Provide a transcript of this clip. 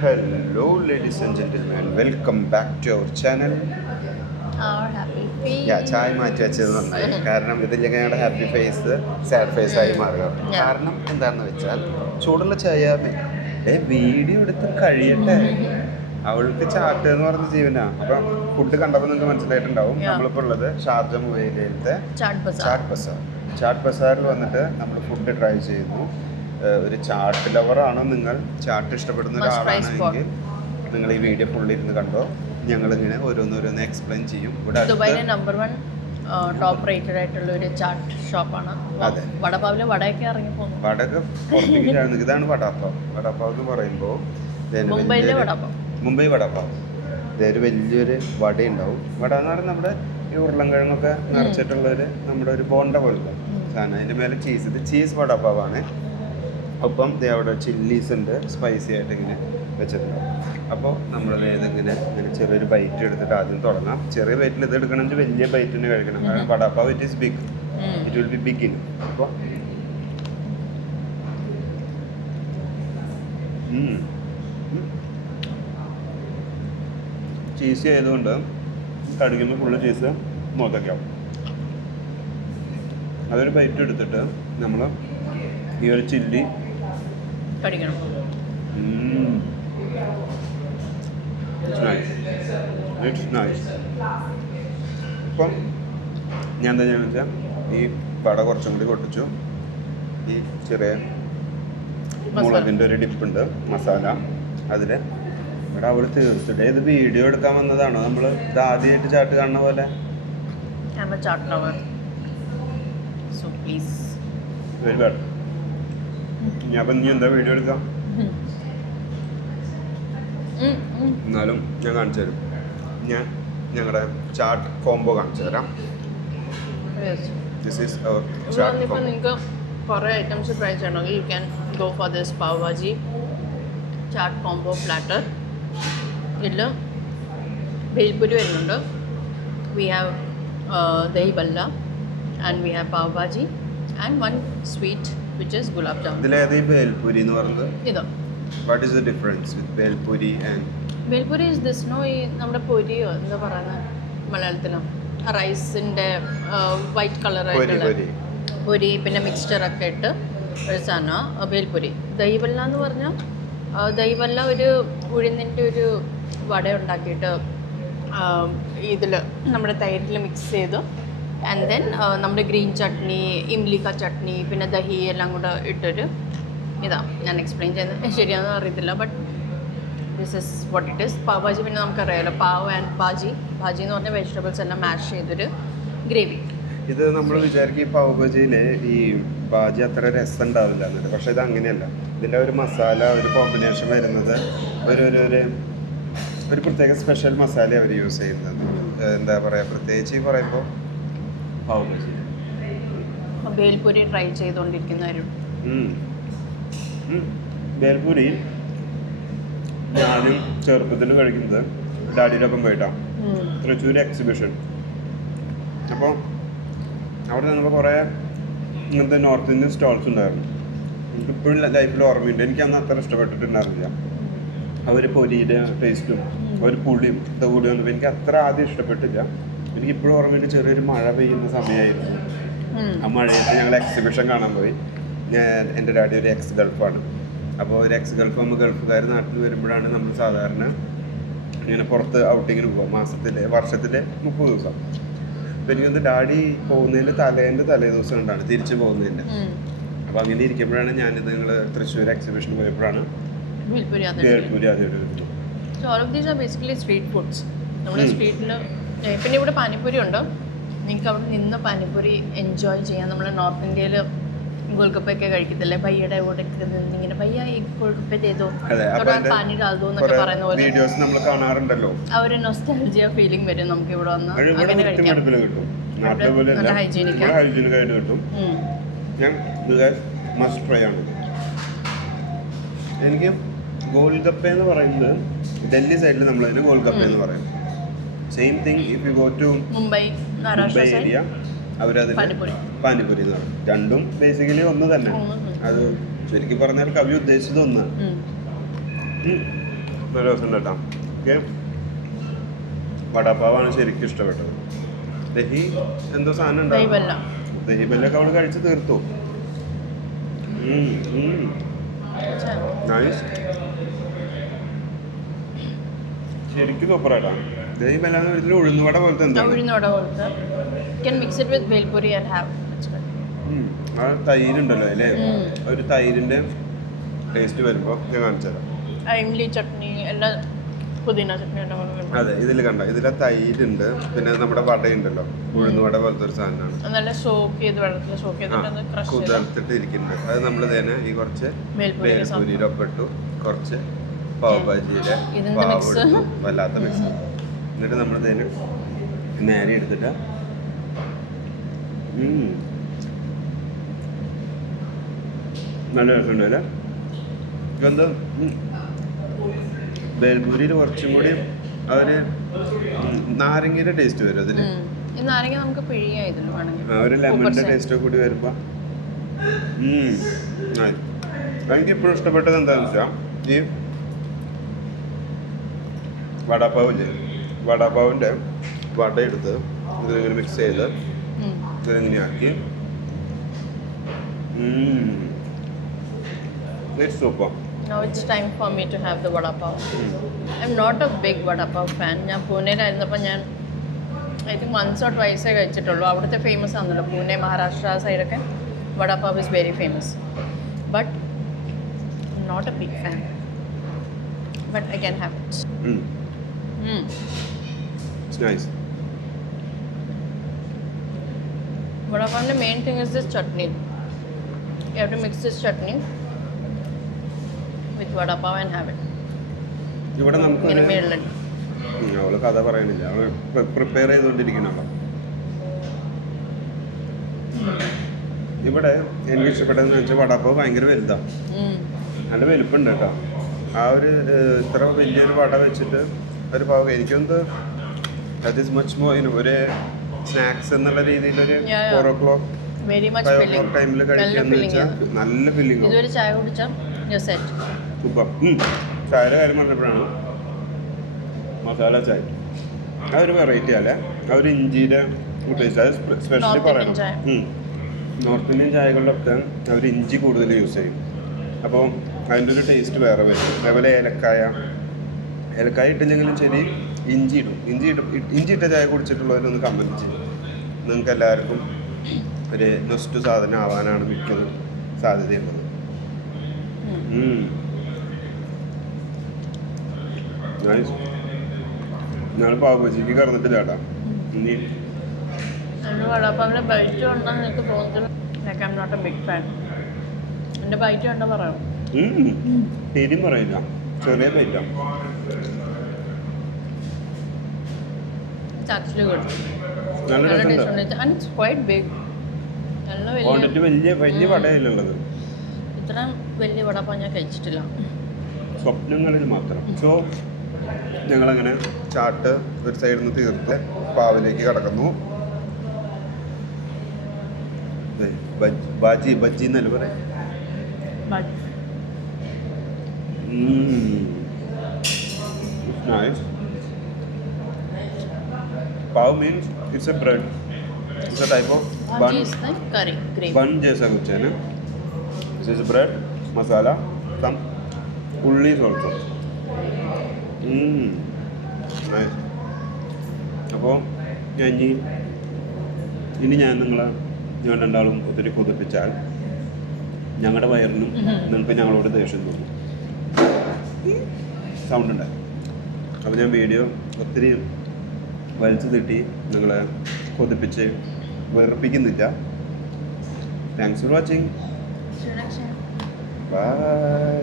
Hello, ladies and gentlemen. Welcome back to our channel. Our happy face. ചായ മാറ്റി വെച്ചത് നന്നായി. കാരണം ഇതില്ലെങ്കിൽ ഞങ്ങളുടെ ഹാപ്പി ഫേസ് സാഡ് ഫേസ് ആയി മാറുക. കാരണം എന്താണെന്ന് വെച്ചാൽ ചൂടുള്ള ചായ വീഡിയോ എടുത്ത് കഴിയട്ടെ. അവൾക്ക് ചാട്ട് എന്ന് പറഞ്ഞ ജീവനാ. അപ്പം ഫുഡ് കണ്ടപ്പോൾ നിങ്ങൾക്ക് മനസ്സിലായിട്ടുണ്ടാവും. നമ്മളിപ്പോൾ ഉള്ളത് ഷാർജ മുവൈലയിലത്തെ ചാട്ട് ബസാറിൽ വന്നിട്ട് നമ്മൾ ഫുഡ് ട്രൈ ചെയ്തു. ഒരു ചാട്ട് ലവറാണോ നിങ്ങൾ, ചാട്ട് ഇഷ്ടപ്പെടുന്ന ഒരാളാണെങ്കിൽ നിങ്ങൾ ഈ വീഡിയോ ഫുള്ളിരുന്ന് കണ്ടോ. ഞങ്ങളിങ്ങനെ ഓരോന്നോരോന്ന് എക്സ്പ്ലെയിൻ ചെയ്യും. ഇവിടെ ദുബായിലെ നമ്പർ 1 ടോപ്പ് റേറ്റഡ് ആയിട്ടുള്ള ഒരു ചാട്ട് ഷോപ്പാണ്. അതെ, വടപാവിലെ വടയൊക്കെ ഇറങ്ങി പോകുന്നു. വടക്ക് പുറത്തേക്ക് ഇതാണ് വടാപ്പാവ്. വടാപ്പാവ് എന്ന് പറയുമ്പോൾ മുംബൈ വടാപ്പാവ്. ഇതൊരു വലിയൊരു വട ഉണ്ടാവും. വട എന്ന് പറഞ്ഞാൽ നമ്മുടെ ഈ ഉരുളൻകിഴങ്ങൊക്കെ നിറച്ചിട്ടുള്ളൊരു നമ്മുടെ ഒരു ബോണ്ട പോലത്തെ സാധനം. അതിൻ്റെ മേലെ ചീസ്, ഇത് ചീസ് വടാപ്പാവാണ്. ഒപ്പം അവിടെ ചില്ലീസ് ഉണ്ട്, സ്പൈസി ആയിട്ട് ഇങ്ങനെ വെച്ചിട്ടുണ്ട്. അപ്പോൾ നമ്മൾ ഇതിങ്ങനെ ചെറിയൊരു ബൈറ്റ് എടുത്തിട്ട് ആദ്യം തുടങ്ങാം. ചെറിയ ബൈറ്റിൽ ഇത് എടുക്കണമെങ്കിൽ വലിയ ബൈറ്റ് തന്നെ കഴിക്കണം. കാരണം vada pav it is big, it will be big in. അപ്പോൾ ചീസി ആയതുകൊണ്ട് കടിക്കുമ്പോൾ ഫുള്ള് ചീസ് മുഖത്തൊക്കെയാവും. അതൊരു ബൈറ്റ് എടുത്തിട്ട് നമ്മൾ ഈ ഒരു ചില്ലി കടിക്കണം. It's nice. ഇപ്പം ഞാൻ എന്താ ചെയ്യുന്നത് വെച്ചാൽ ഈ വട കുറച്ചും കൂടി പൊട്ടിച്ചു. ഈ ചെറിയ മുളകിൻ്റെ ഒരു ഡിപ്പുണ്ട്, മസാല. അതിൽ ഇവിടെ അവൾ തീർത്തിട്ട് ഇത് വീഡിയോ എടുക്കാൻ വന്നതാണോ? നമ്മൾ ഇത് ആദ്യമായിട്ട് ചാട്ട് കാണുന്ന പോലെ. Very bad. ഞാൻ അപ്പം നീ എന്താ വീഡിയോ എടുക്കാം? എന്നാലും ഞാൻ കാണിച്ചു തരും. ഞാൻ ഞങ്ങളുടെ ചാട്ട് കോംബോ കാണിച്ചു തരാം. This is our chaat combo. നിങ്ങൾക്ക് കുറേ ഐറ്റംസ് ട്രൈ ചെയ്യണമെങ്കിൽ you can go for this pav bhaji chaat combo platter. ഇതിൽ ഭേൽപുരി വരുന്നുണ്ട്. We have dahi bhalla and we have pav bhaji and one sweet which is gulab jamun. ഇതിലേത് ഈ ഭേൽപുരി എന്ന് പറയുന്നത്? ഇതോ. What is the difference with bhelpuri and bhelpuri is this no? ഈ നമ്മുടെ പൊരിയോ എന്താ പറയുന്നത് മലയാളത്തിലും, റൈസിൻ്റെ വൈറ്റ് കളറായിട്ടുള്ള പൊരി, പിന്നെ മിക്സ്ചറൊക്കെ ഇട്ട് ഒരു സാധനമാണ് ഭേൽപുരി. ദഹിവല്ല എന്ന് പറഞ്ഞാൽ ദഹിവല്ല ഒരു ഉഴുന്നിൻ്റെ ഒരു വട ഉണ്ടാക്കിയിട്ട് ഇതിൽ നമ്മുടെ തൈരിൽ മിക്സ് ചെയ്തു ആൻഡ് ദെൻ നമ്മുടെ ഗ്രീൻ ചട്നി, ഇംലിക്ക ചട്നി, പിന്നെ ദഹി എല്ലാം കൂടെ ഇട്ടൊരു ഇതാ. ഞാൻ എക്സ്പ്ലെയിൻ ചെയ്യുന്നത് ശരിയാണെന്ന് അറിയത്തില്ല, but this is what it is. Pav bhaji പിന്നെ നമുക്കറിയാമല്ലോ, പാവ് ആൻഡ് ഭാജി. ഭാജി എന്ന് പറഞ്ഞാൽ വെജിറ്റബിൾസ് എല്ലാം മാഷ് ചെയ്തൊരു ഗ്രേവി. ഇത് നമ്മൾ വിചാരിക്കും ഈ പാവ് ഭാജിയിൽ ഈ ഭാജി അത്ര രസം ഉണ്ടാവില്ല എന്നിട്ട്. പക്ഷേ ഇത് അങ്ങനെയല്ല. ഇതിൻ്റെ ഒരു മസാല, ഒരു കോമ്പിനേഷൻ വരുന്നത് ഒരു ഒരു ഒരു പ്രത്യേക സ്പെഷ്യൽ മസാല അവർ യൂസ് ചെയ്യുന്നത്. എന്താ പറയുക, പ്രത്യേകിച്ച് പറയുമ്പോൾ പാവ് ഭാജി. ഭേൽപുരി ട്രൈ ചെയ്തുകൊണ്ടിരിക്കുന്നവരും ഭേൽപുരി ഞാനും ചെറുപ്പത്തിൽ കഴിക്കുന്നത് ഡാഡിയുടെ ഒപ്പം പോയിട്ടാണ്, തൃശ്ശൂർ എക്സിബിഷൻ. അപ്പോൾ അവിടെ നിന്നപ്പോൾ കുറേ ഇങ്ങനത്തെ നോർത്ത് ഇന്ത്യൻ സ്റ്റോൾസ് ഉണ്ടായിരുന്നു. എനിക്കിപ്പോഴും ലൈഫിൽ ഓർമ്മയുണ്ട്. എനിക്ക് അന്ന് അത്ര ഇഷ്ടപ്പെട്ടിട്ടുണ്ടായിരുന്നില്ല. അവർ പൊരിയുടെ ടേസ്റ്റും ഒരു പുളിയും കൂടി വന്നപ്പോൾ എനിക്ക് അത്ര ആദ്യം ഇഷ്ടപ്പെട്ടില്ല. എനിക്കിപ്പോഴും ഓർമ്മയുണ്ട്, ചെറിയൊരു മഴ പെയ്യുന്ന സമയമായിരുന്നു. ആ മഴയത്ത് ഞങ്ങൾ എക്സിബിഷൻ കാണാൻ പോയി. എൻ്റെ ഡാഡി ഒരു എക്സ് ഗൾഫാണ്. അപ്പോൾ ഒരു എക്സ് ഗൾഫ് നമ്മൾ ഗൾഫുകാർ നാട്ടിൽ വരുമ്പോഴാണ് നമ്മൾ സാധാരണ ഇങ്ങനെ പുറത്ത് ഔട്ടിങ്ങിന് പോകുക. വർഷത്തിൽ 30 ദിവസം. അപ്പോൾ എനിക്കൊന്ന് ഡാഡി പോകുന്നതിൻ്റെ തലേ ദിവസം കൊണ്ടാണ് തിരിച്ചു പോകുന്നതിൻ്റെ. അപ്പോൾ അങ്ങനെ ഇരിക്കുമ്പോഴാണ് ഞാനിത് നിങ്ങൾ തൃശ്ശൂർ എക്സിബിഷൻ പോയപ്പോഴാണ് ഭേൽപുരി ആദ്യമായിട്ട് വരുന്നത്. So all of these are basically street foods. നമ്മുടെ സ്ട്രീറ്റിൽ പിന്നെ ഇവിടെ പാനിപ്പൂരി ഉണ്ട്. നിങ്ങൾക്ക് അവിടെ നിന്ന് പാനിപ്പൂരി എൻജോയ് ചെയ്യാം. നമ്മൾ നോർത്ത് ഇന്ത്യയിൽ ഗോൾഗപ്പൊക്കെ കഴിക്കത്തില്ലേ, ഭയ്യയുടെ കൂടെ നിന്നിങ്ങനെ ഭയ്യ ഈ ഗോൾഗപ്പ ചെയ്തോ, പാനി ഡാൽദോ എന്നൊക്കെ പറയുന്ന പോലെ വീഡിയോസ് നമ്മൾ കാണാറുണ്ടല്ലോ. ആ ഒരു നൊസ്റ്റാൾജിയ ഫീലിംഗ് വരും നമുക്ക് ഇവിടെ വന്ന്. അങ്ങനെ കഴിക്കാം. നല്ല ഹൈജീനിക് ആയിട്ട് കിട്ടും. ഞാൻ മസ്റ്റ് ട്രൈ ആണ്. എനിക്ക് ഗോൾഗപ്പ എന്ന് പറയുന്നത് ഡൽഹി സൈഡിൽ നമ്മളതിന് ഗോൾഗപ്പ എന്ന് പറയും. Same thing if you go to Mumbai area, അവരതിൽ പാനിപ്പൂരി എന്ന് പറയും. രണ്ടും ബേസിക്കലി ഒന്ന് തന്നെ. അത് ശരിക്കും പറഞ്ഞാൽ കവി ഉദ്ദേശിച്ചത് ഒന്ന്. നല്ല രസമുണ്ട് കേട്ടോ. എനിക്ക് വടാപ്പാവാണ് ശരിക്കും ഇഷ്ടപ്പെട്ടത്. ദഹി എന്തോ സാധനം ഉണ്ടാവും. ദഹിബല്ല. ദഹിബല്ലൊക്കെ അവൾ കഴിച്ച് തീർത്തു. നൈസ്. ശരിക്കും സൂപ്പറായിട്ടാ. ദഹിബല്ല എന്ന് ഇതിൽ ഉഴുന്നുവട പോലത്തെ എന്താണ്? ഉഴുന്നുവട പോലത്തെ. Can mix it with bhelpuri and have. ആ തൈരുണ്ടല്ലോ അല്ലേ, ഒരു തൈരിൻ്റെ ടേസ്റ്റ് വരുമ്പോൾ ഞാൻ കാണിച്ചു തരാം. ഇംലി ചട്നി എല്ലാം പുതിന ചട്നി ഉണ്ടാവും. അതെ, ഇതിൽ കണ്ട ഇതിലെ തൈരുണ്ട്, പിന്നെ നമ്മുടെ വടയുണ്ടല്ലോ, ഉഴുന്നുവട പോലത്തെ ഒരു സാധനമാണ്. നല്ല സോക്ക് ചെയ്ത് വെള്ളത്തിൽ സോക്ക് ചെയ്തിട്ട് ക്രഷ് കുതിർത്തിട്ട് ഇരിക്കുന്നുണ്ട്. അത് നമ്മൾ തന്നെ ഈ കുറച്ച് ബേൽപൂരിയുടെ ഒപ്പം ഇട്ടു, കുറച്ച് പാവ് ഭാജിയുടെ പാവ് ഇട്ടു, വല്ലാത്ത മിക്സ്. എന്നിട്ട് നമ്മൾ തന്നെ നേരെ എടുത്തിട്ട് നല്ല രസമുണ്ട് അല്ലേ. ഇതെന്താ ബേൽപൂരിയിൽ കുറച്ചും കൂടി അവർ നാരങ്ങയുടെ ടേസ്റ്റ് വരും അതിൽ. ഈ നാരങ്ങ നമുക്ക് പിഴിയായിരുന്നു വേണമെങ്കിൽ ഒരു ലെമണിൻ്റെ ടേസ്റ്റൊക്കെ കൂടി വരുമ്പോൾ എനിക്ക് ഇപ്പോഴും ഇഷ്ടപ്പെട്ടത് എന്താണെന്ന് വെച്ചാൽ ഈ വടാപ്പാവില്ലേ, വടാപ്പാവിൻ്റെ വട എടുത്ത് ഇതിലിങ്ങനെ മിക്സ് ചെയ്ത് ഇതിലിങ്ങനെ ആക്കി it's super. Now it's time for me to have the vada pav. I'm not a big vada pav fan. ഞാൻ പൂനെയിലായിരുന്നപ്പോൾ ഞാൻ I think once or twice കഴിച്ചിട്ടുള്ളൂ. അവിടുത്തെ ഫേമസ് ആണല്ലോ പൂനെ, മഹാരാഷ്ട്ര സൈഡൊക്കെ vada pav is very famous. But not a big fan. But I can have it. It's nice. Vada pav's main thing is this chutney. You have to mix this chutney with vada pav and have it. ഇവിടെ നമുക്ക് അവള് കഥ പറയണില്ല, അവള് prepare ചെയ്തുകൊണ്ടിരിക്കണല്ലോ. ഇവിടെ എനിക്ക് ഇഷ്ടപ്പെട്ടതെന്ന് വെച്ചാൽ വടാപ്പാവ് ഭയങ്കര വലുതാണ്, നല്ല വലുപ്പമുണ്ട് കേട്ടോ. ആ ഒരു ഇത്ര വലിയൊരു വട വെച്ചിട്ട് ഒരു പാവ് എനിക്കൊന്ന് ദാറ്റ് ഈസ് മച്ച് മോർ ഒരു സ്നാക്സ് എന്നുള്ള രീതിയിലൊരു 4 o'clock ടൈമിൽ കഴിക്കാന്ന് വെച്ചാൽ നല്ല ഫില്ലിംഗ്. ഇതൊരു ചായ കുടിച്ചാൽ സൂപ്പർ. ചായയുടെ കാര്യം പറഞ്ഞപ്പോഴാണ് മസാല ചായ, ആ ഒരു വെറൈറ്റി അല്ലേ, ആ ഒരു ഇഞ്ചിയുടെ ടേസ്റ്റ്, അത് സ്പെഷ്യലി പറയണം. നോർത്ത് ഇന്ത്യൻ ചായകളിലൊക്കെ അവർ ഇഞ്ചി കൂടുതൽ യൂസ് ചെയ്യും, അപ്പോൾ അതിൻ്റെ ഒരു ടേസ്റ്റ് വേറെ വരും. അതേപോലെ ഏലക്കായ ഇട്ടില്ലെങ്കിലും ശരി ഇഞ്ചി ഇടും. ഇഞ്ചി ഇട്ട ചായ കുടിച്ചിട്ടുള്ളവരൊന്ന് കമൻറ്റ് ചെയ്യും. നിങ്ങൾക്ക് എല്ലാവർക്കും ഒരു നൊസ്റ്റു സാധനം ആവാനാണ് മിക്കതും സാധ്യതയുള്ളത്. ഞാൻ പാവ് ബജിക്ക് കറന്നിട്ടില്ല കേട്ടോ. ഇനി വടാപ്പാവിൻ്റെ ബൈറ്റ് ഉണ്ടെന്ന് എനിക്ക് തോന്നുന്നു. Like I'm not a big fan. എൻ്റെ ബൈറ്റ് ഉണ്ടോ പറയാം, പേരും പറയില്ല, ചെറിയ ബൈറ്റാണ്. It's actually good. നല്ല രസമുണ്ട്. And it's quite big. Quantity വലിയ വടയിലുള്ളത്. ഇത്രയും വലിയ വടാപ്പാവ് ഞാൻ കഴിച്ചിട്ടില്ല, സ്വപ്നങ്ങളിൽ മാത്രം. സോ ഞങ്ങളങ്ങനെ ചാട്ട് ഒരു സൈഡിൽ നിന്ന് തീർത്ത് പാവിലേക്ക് കടക്കുന്നു. ബജ്ജി എന്നല്ലേ പറയാം. Nice. Pav means it's a bread. It's a type of bun. Curry, gravy. Bun जैसा कुछ है ना. This is bread, masala, some ullis also. Nice. അപ്പോൾ ഇനി ഞാൻ ഞങ്ങൾ രണ്ടാളും ഒത്തിരി കൊതിപ്പിച്ചാൽ ഞങ്ങളുടെ വയറിനും നിങ്ങൾക്ക് ഞങ്ങളോട് ദേഷ്യം തോന്നും. സൗണ്ട് ഉണ്ടായി. അപ്പോൾ ഞാൻ വീഡിയോ ഒത്തിരി വലിച്ചു നീട്ടി നിങ്ങളെ കൊതിപ്പിച്ച് വെറുപ്പിക്കുന്നില്ല. Thanks for watching. ബൈ.